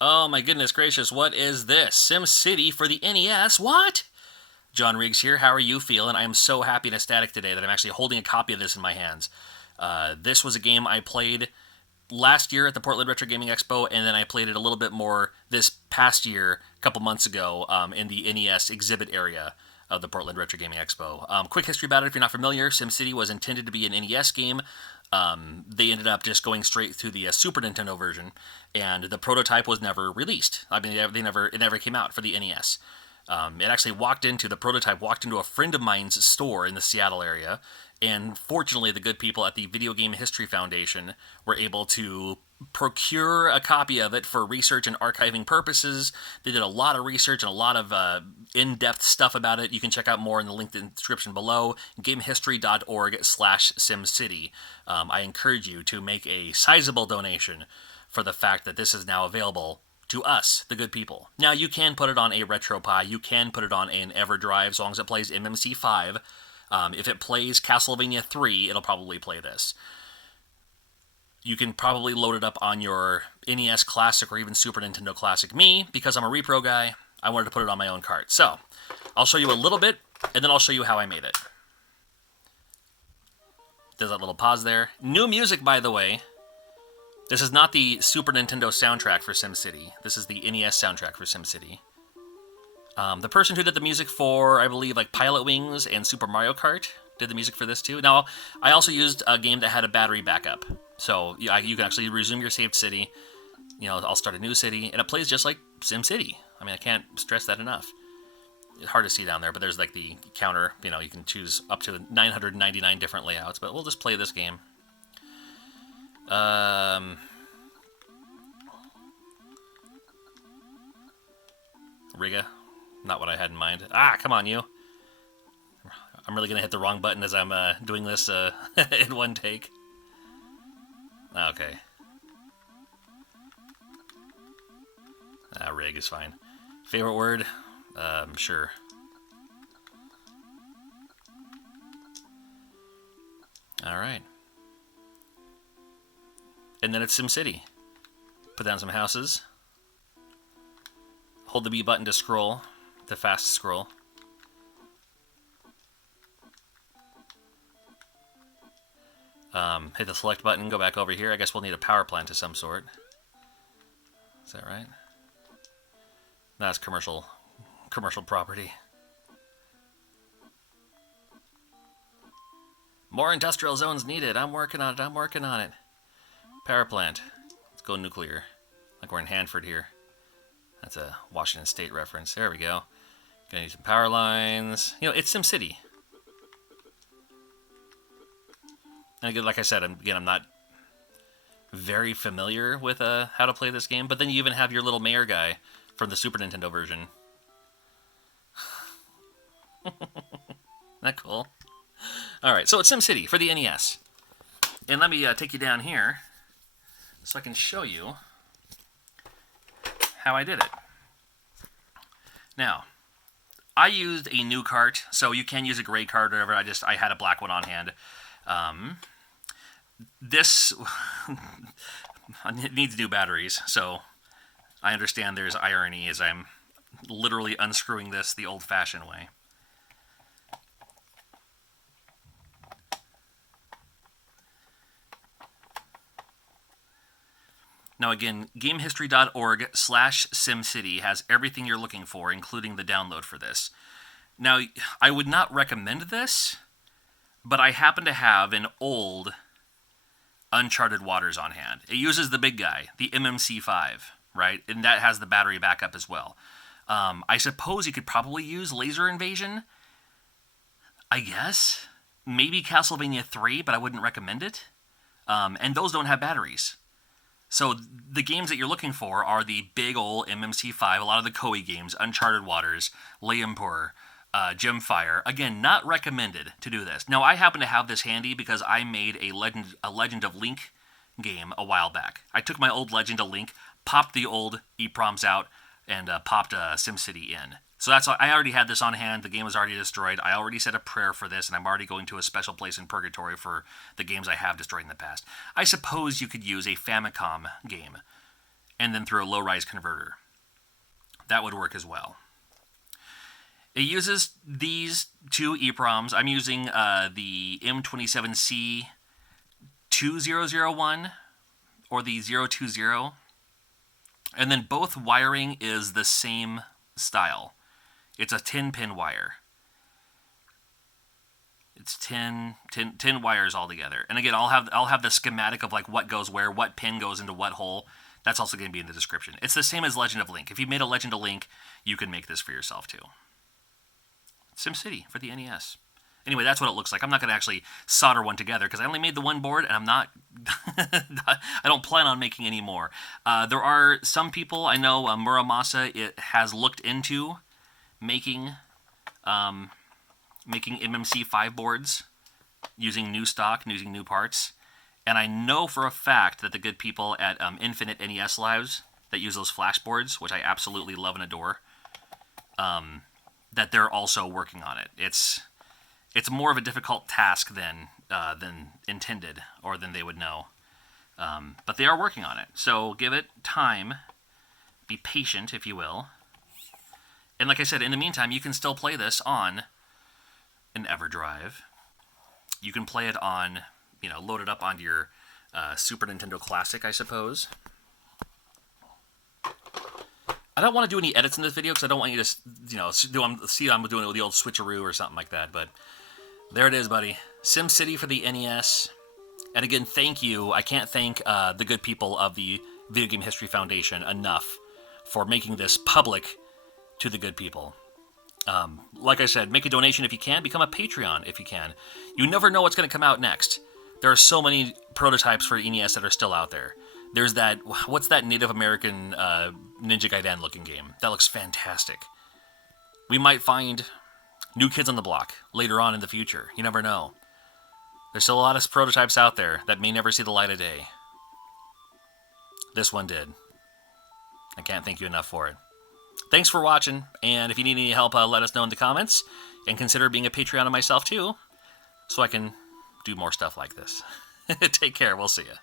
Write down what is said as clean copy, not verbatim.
Oh my goodness gracious, what is this? SimCity for the NES? What? John Riggs here. How are you feeling? I am so happy and ecstatic today that I'm actually holding a copy of this in my hands. This was a game I played last year at the Portland Retro Gaming Expo, and then I played it a little bit more this past year, a couple months ago, in the NES exhibit area of the Portland Retro Gaming Expo. Quick history about it, if you're not familiar, SimCity was intended to be an NES game. They ended up just going straight through the Super Nintendo version, and the prototype was never released. I mean, it never came out for the NES. The prototype walked into a friend of mine's store in the Seattle area, and fortunately, the good people at the Video Game History Foundation were able to procure a copy of it for research and archiving purposes. They did a lot of research and a lot of in-depth stuff about it. You can check out more in the link in the description below, gamehistory.org/SimCity. I encourage you to make a sizable donation for the fact that this is now available to us, the good people. Now, you can put it on a RetroPie, you can put it on an EverDrive, as long as it plays MMC5. If it plays Castlevania 3, it'll probably play this. You can probably load it up on your NES Classic or even Super Nintendo Classic. Me, because I'm a Repro guy, I wanted to put it on my own cart. So, I'll show you a little bit, and then I'll show you how I made it. There's that little pause there. New music, by the way. This is not the Super Nintendo soundtrack for SimCity. This is the NES soundtrack for SimCity. The person who did the music for, I believe, like Pilot Wings and Super Mario Kart did the music for this too. Now, I also used a game that had a battery backup. So you can actually resume your saved city. I'll start a new city, and it plays just like SimCity. I mean, I can't stress that enough. It's hard to see down there, but there's like the counter. You can choose up to 999 different layouts, but we'll just play this game. Riga. Not what I had in mind. Come on, you. I'm really going to hit the wrong button as I'm doing this in one take. Okay. Rig is fine. Favorite word? Sure. Alright. And then it's SimCity. Put down some houses. Hold the B button to scroll. The fast scroll. Hit the select button, go back over here. I guess we'll need a power plant of some sort. Is that right? That's commercial property. More industrial zones needed. I'm working on it. Power plant. Let's go nuclear. Like we're in Hanford here. That's a Washington State reference. There we go. Gonna need some power lines. It's SimCity. And again, like I said, I'm not very familiar with how to play this game. But then you even have your little mayor guy from the Super Nintendo version. Isn't that cool? All right, so it's SimCity for the NES. And let me take you down here so I can show you how I did it. Now, I used a new cart, so you can use a gray cart or whatever. I had a black one on hand. This needs new batteries, so I understand there's irony as I'm literally unscrewing this the old-fashioned way. Now again, gamehistory.org/SimCity has everything you're looking for, including the download for this. Now, I would not recommend this, but I happen to have an old Uncharted Waters on hand. It uses the big guy, the MMC5, right? And that has the battery backup as well. I suppose you could probably use Laser Invasion, I guess. Maybe Castlevania 3, but I wouldn't recommend it. And those don't have batteries. So the games that you're looking for are the big old MMC5, a lot of the Koei games, Uncharted Waters, Layempur, Gemfire. Again, not recommended to do this. Now, I happen to have this handy because I made a Legend of Link game a while back. I took my old Legend of Link, popped the old eproms out, and popped SimCity in. So that's why I already had this on hand. The game was already destroyed. I already said a prayer for this, and I'm already going to a special place in purgatory for the games I have destroyed in the past. I suppose you could use a Famicom game and then through a low-rise converter. That would work as well. It uses these two EPROMs. I'm using the M27C 2001 or the 020, and then both wiring is the same style. It's a 10-pin wire. It's 10 wires all together. And again, I'll have the schematic of like what goes where, what pin goes into what hole. That's also going to be in the description. It's the same as Legend of Link. If you made a Legend of Link, you can make this for yourself too. SimCity for the NES. Anyway, that's what it looks like. I'm not going to actually solder one together because I only made the one board, and I'm not... I don't plan on making any more. There are some people, I know Muramasa it has looked into making MMC5 boards using new stock, using new parts. And I know for a fact that the good people at Infinite NES Lives that use those flash boards, which I absolutely love and adore, that they're also working on it. It's more of a difficult task than intended, or than they would know. But they are working on it. So give it time. Be patient, if you will. And like I said, in the meantime, you can still play this on an EverDrive. You can play it on, load it up onto your Super Nintendo Classic, I suppose. I don't want to do any edits in this video because I don't want you to, see I'm doing it with the old switcheroo or something like that. But there it is, buddy. SimCity for the NES. And again, thank you. I can't thank the good people of the Video Game History Foundation enough for making this public to the good people. Like I said, make a donation if you can. Become a Patreon if you can. You never know what's going to come out next. There are so many prototypes for NES that are still out there. There's that, what's that Native American Ninja Gaiden looking game? That looks fantastic. We might find New Kids on the Block later on in the future. You never know. There's still a lot of prototypes out there that may never see the light of day. This one did. I can't thank you enough for it. Thanks for watching, and if you need any help, let us know in the comments, and consider being a Patreon of myself too, so I can do more stuff like this. Take care, we'll see ya.